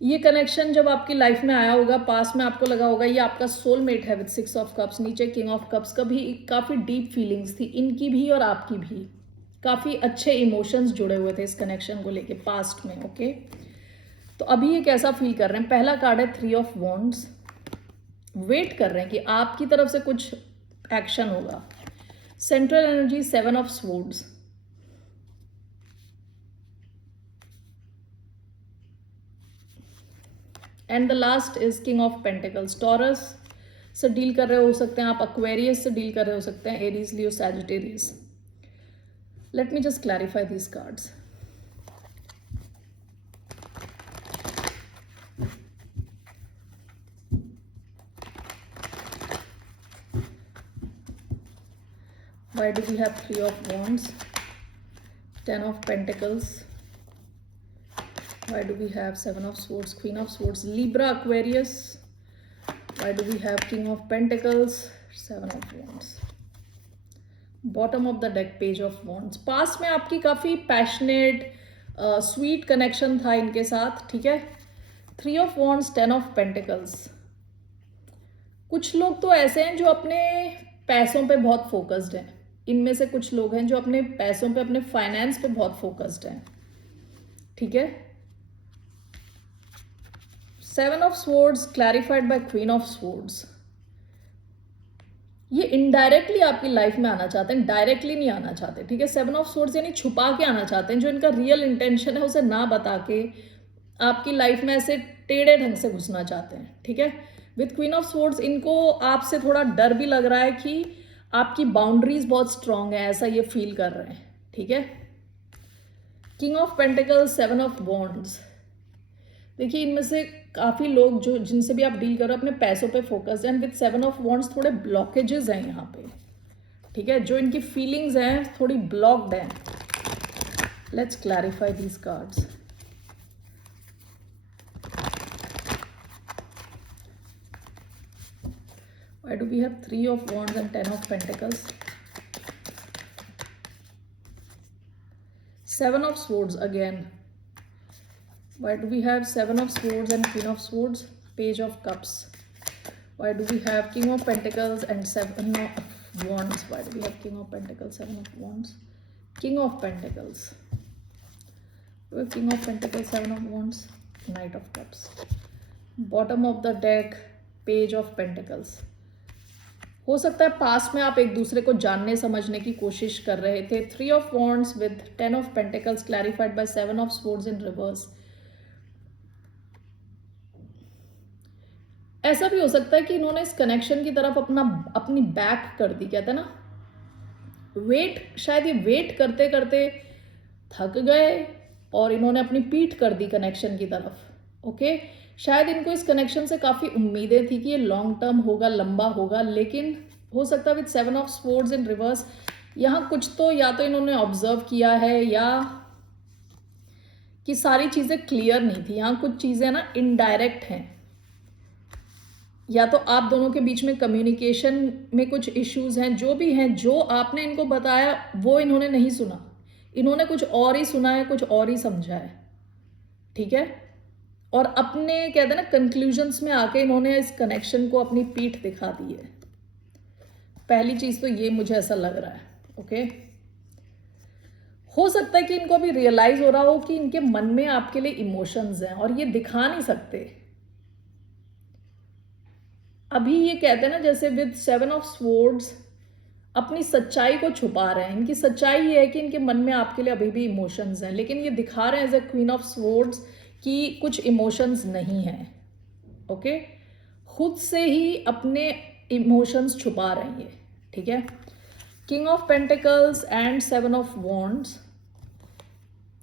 ये कनेक्शन जब आपकी लाइफ में आया होगा, पास में आपको लगा होगा ये आपका सोलमेट है विद 6 ऑफ कप्स, नीचे किंग ऑफ कप्स। कभी काफ़ी डीप फीलिंग्स थी इनकी भी और आपकी भी, काफ़ी अच्छे इमोशंस जुड़े हुए थे इस कनेक्शन को लेके पास्ट में। ओके तो अभी ये कैसा फील कर रहे हैं? पहला कार्ड है 3 ऑफ वॉन्ड्स, वेट कर रहे हैं कि आपकी तरफ से कुछ एक्शन होगा। Central energy 7 of swords, and the last is king of pentacles. Taurus से डील कर रहे हो सकते हैं आप, एक्वेरियस से डील कर रहे हो सकते हैं, Aries, Leo, Sagittarius. Let me just clarify these cards. Why do we have 3 of wands, 10 of pentacles? Why do we have 7 of swords, queen of swords, Libra, Aquarius? Why do we have king of pentacles, 7 of wands? Bottom of the deck, page of wands. पास में आपकी काफ़ी passionate sweet connection था इनके साथ, ठीक है। 3 of wands, 10 of pentacles. कुछ लोग तो ऐसे हैं जो अपने पैसों पे बहुत फोकस्ड हैं, इनमें से कुछ लोग हैं जो अपने पैसों पे, अपने फाइनेंस पे बहुत फोकस्ड हैं, ठीक है। 7 of swords clarified by queen of swords. ये इनडायरेक्टली आपकी लाइफ में आना चाहते हैं, डायरेक्टली नहीं आना चाहते, ठीक है। 7 ऑफ स्वॉर्ड्स यानी छुपा के आना चाहते हैं, जो इनका रियल इंटेंशन है उसे ना बता के आपकी लाइफ में ऐसे टेढ़े ढंग से घुसना चाहते हैं, ठीक है। विथ क्वीन ऑफ स्वॉर्ड्स इनको आपसे थोड़ा डर भी लग रहा है कि आपकी बाउंड्रीज बहुत स्ट्रांग है, ऐसा ये फील कर रहे हैं, ठीक है। King of pentacles, 7 of wands. देखिए इनमें से काफ़ी लोग जो जिनसे भी आप डील कर रहे हो अपने पैसों पे फोकस है, एंड विद 7 ऑफ वॉन्ड्स थोड़े ब्लॉकेजेस हैं यहाँ पे, ठीक है। जो इनकी फीलिंग्स हैं थोड़ी ब्लॉक्ड हैं। Let's clarify these cards. Why do we have 3 of wands and 10 of pentacles? 7 of swords again. Why do we have 7 of swords and queen of swords? Page of cups. Why do we have king of pentacles and 7 of wands? Why do we have king of pentacles, 7 of wands? King of pentacles. King of pentacles, 7 of wands, knight of cups. Bottom of the deck, page of pentacles. हो सकता है पास में आप एक दूसरे को जानने समझने की कोशिश कर रहे थे। 3 of wands with 10 of pentacles clarified by 7 of swords in reverse. ऐसा भी हो सकता है कि इन्होंने इस कनेक्शन की तरफ अपनी बैक कर दी, कहते हैं ना वेट, शायद ये वेट करते करते थक गए और इन्होंने अपनी पीठ कर दी कनेक्शन की तरफ। ओके शायद इनको इस कनेक्शन से काफ़ी उम्मीदें थी कि ये लॉन्ग टर्म होगा, लंबा होगा, लेकिन हो सकता है with 7 of swords in reverse यहाँ कुछ तो या तो इन्होंने ऑब्जर्व किया है या कि सारी चीज़ें क्लियर नहीं थी। यहाँ कुछ चीज़ें ना इनडायरेक्ट हैं, या तो आप दोनों के बीच में कम्युनिकेशन में कुछ इश्यूज हैं, जो भी हैं, जो आपने इनको बताया वो इन्होंने नहीं सुना, इन्होंने कुछ और ही सुना है, कुछ और ही समझा है, ठीक है। और अपने कहते हैं ना कंक्लूजन्स में आके इन्होंने इस कनेक्शन को अपनी पीठ दिखा दी है। पहली चीज तो ये मुझे ऐसा लग रहा है। ओके हो सकता है कि इनको अभी रियलाइज हो रहा हो कि इनके मन में आपके लिए इमोशंस हैं और ये दिखा नहीं सकते अभी। ये कहते हैं ना जैसे विद 7 ऑफ स्वॉर्ड्स अपनी सच्चाई को छुपा रहे हैं। इनकी सच्चाई ये है कि इनके मन में आपके लिए अभी भी इमोशंस हैं, लेकिन ये दिखा रहे हैं as a queen of swords कि कुछ इमोशंस नहीं हैं। ओके, खुद से ही अपने इमोशंस छुपा रहे हैं ये, ठीक है। King of pentacles and 7 of wands.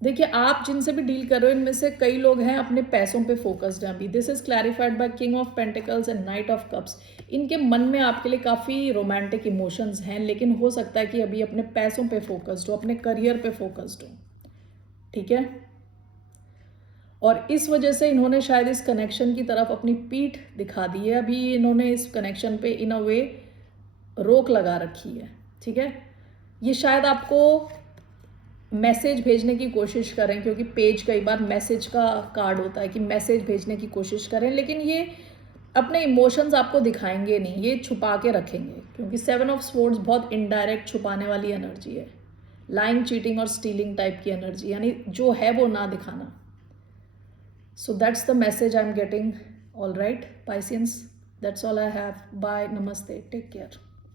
देखिए, आप जिनसे भी डील कर रहे हो इनमें से कई लोग हैं अपने पैसों पे फोकस्ड हैं अभी। This is clarified by king of pentacles and knight of cups. इनके मन में आपके लिए काफ़ी रोमांटिक इमोशंस हैं, लेकिन हो सकता है कि अभी अपने पैसों पे फोकस्ड हो, अपने करियर पे फोकस्ड हो, ठीक है। और इस वजह से इन्होंने शायद इस कनेक्शन की तरफ अपनी पीठ दिखा दी है। अभी इन्होंने इस कनेक्शन पे इन अ वे रोक लगा रखी है, ठीक है। ये शायद आपको मैसेज भेजने की कोशिश करें, क्योंकि पेज कई बार मैसेज का कार्ड होता है कि मैसेज भेजने की कोशिश करें, लेकिन ये अपने इमोशंस आपको दिखाएंगे नहीं, ये छुपा के रखेंगे, क्योंकि 7 ऑफ स्वॉर्ड्स बहुत इनडायरेक्ट छुपाने वाली एनर्जी है, लाइंग, चीटिंग और स्टीलिंग टाइप की एनर्जी, यानी जो है वो ना दिखाना। So that's the message I am getting. All right Pisceans, that's all I have. Bye, नमस्ते, टेक केयर।